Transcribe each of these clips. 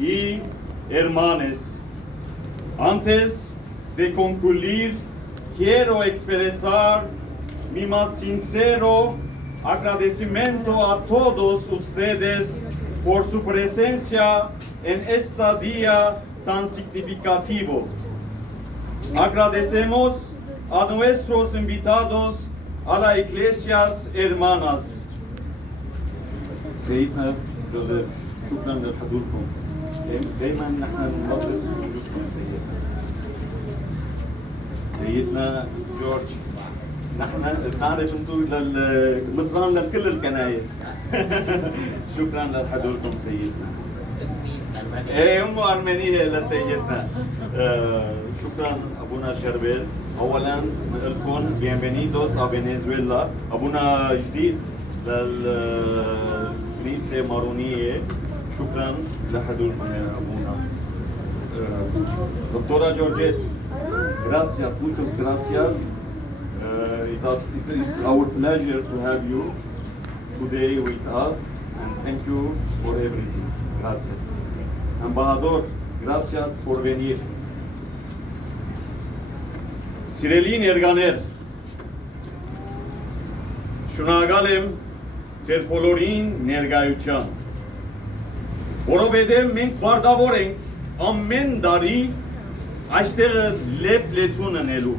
y hermanos, antes de concluir, quiero expresar mi más sincero agradecimiento a todos ustedes por su presencia en este día tan significativo. Agradecemos a nuestros invitados a las iglesias hermanas. سيدنا جوزيف شكرا لحضوركم. دائما نحن نواصل وجودكم سيدنا جورج. نحن نعرف انتم مطران لكل الكنائس. شكرا لحضوركم سيدنا. ام ارمينيه لسيدنا. شكرا ابونا شربيل. اولا بنقول لكم bienvenidos a Venezuela. ابونا جديد للكنيسه مارونيه. شكرا لحضوركم يا ابونا. دكتوره جورجيت. Gracias, muchas gracias. It is our pleasure to have you today with us, and thank you for everything. Gracias. Embajador, gracias por venir. Սիրելի ներկաներ, շնորհակալ եմ ձեր բոլորին ներկայության, որովհետև մենք պարտավոր ենք ամեն տարի այստեղ լեփ-լեցուն անելու,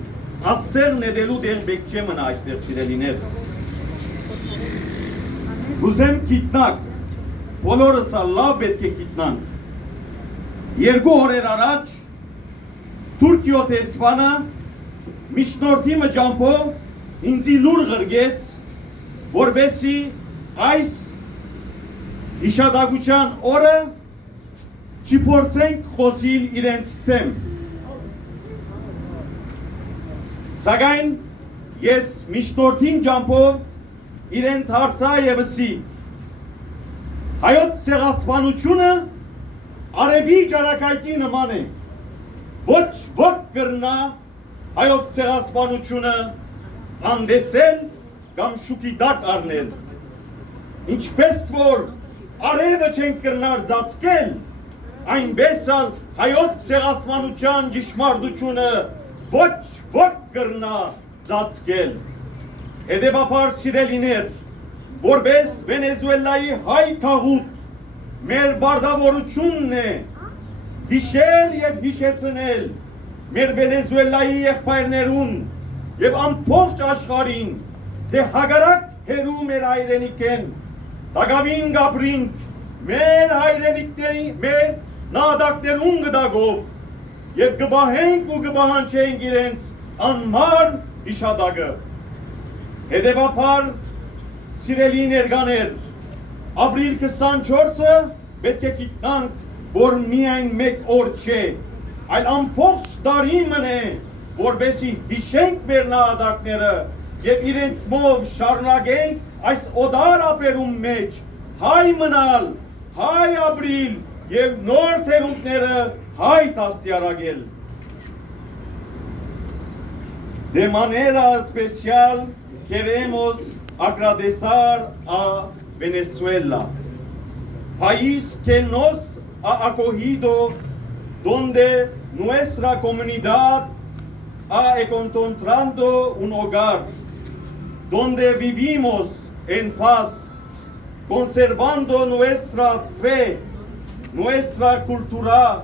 ասեղ նետելու դեր բեք չէ մնա այստեղ սիրելիներ։ Ուզեմ գիտնակ, բոլորս լավ պետք է գիտնանք։ Երկու օրեր առաջ Թուրքիո տեսփանը միջնորդի մջամփով ինձի լուր ղրգեց, որբեսի այս հիշադակության օրը չփորձենք խոսիլ իրենց դեմ։ Սակայն ես միջնորդին ջամփով իրեն հարցա եւսի հայոց ցեղասպանությունը արևի ճարակայքի նման է, ոչ կրնա հայոց ցեղասպանությունը հանդեսել կամ շուկի դակ առնել, ինչպես որ արևը չեն կրնար ծածկել, այնպես էլ հայոց ցեղասպանության ճշմարտությունը ոչ կրնա ծածկել։ Հետևաբար սիրելիներ, որպես Վենեսուելայի հայ թաղուտ մեր պարտավորությունն է հիշել եւ հիշեցնել մեր Վենեսուելայի եղբայրներուն եւ ամբողջ աշխարհին, թե հագարակ հերու մեր հայրենիք են, դակավին գաբրինք մեր հայրենիքների, մեր նահատակներուն գդագով եւ գբահենք ու գբահանչենք իրենց անմար հիշադակը։ Հետևաբար սիրելի ներկաներ, ապրիլ 24-ը պետք է գիտնանք, որ միայն մեկ օր չէ, այլ ամբողջ տարի մնե, որպեսզի հիշենք մեր նահատակները եւ իրենց մով շարունակենք այս օդար ապերում մեջ հայ մնալ, հայ ապրիլ եւ նոր սերունդները հայ դաստիարակել։ De manera especial queremos agradecer a Venezuela, país que nos ha acogido, donde nuestra comunidad ha encontrado un hogar, donde vivimos en paz, conservando nuestra fe, nuestra cultura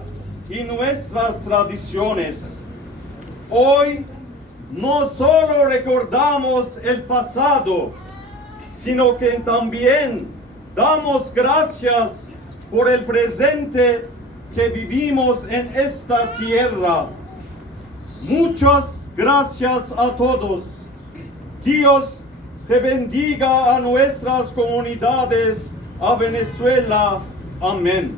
y nuestras tradiciones. Hoy no solo recordamos el pasado, sino que también damos gracias por el presente que vivimos en esta tierra. Muchas gracias a todos. Dios te bendiga a nuestras comunidades, a Venezuela. Amén.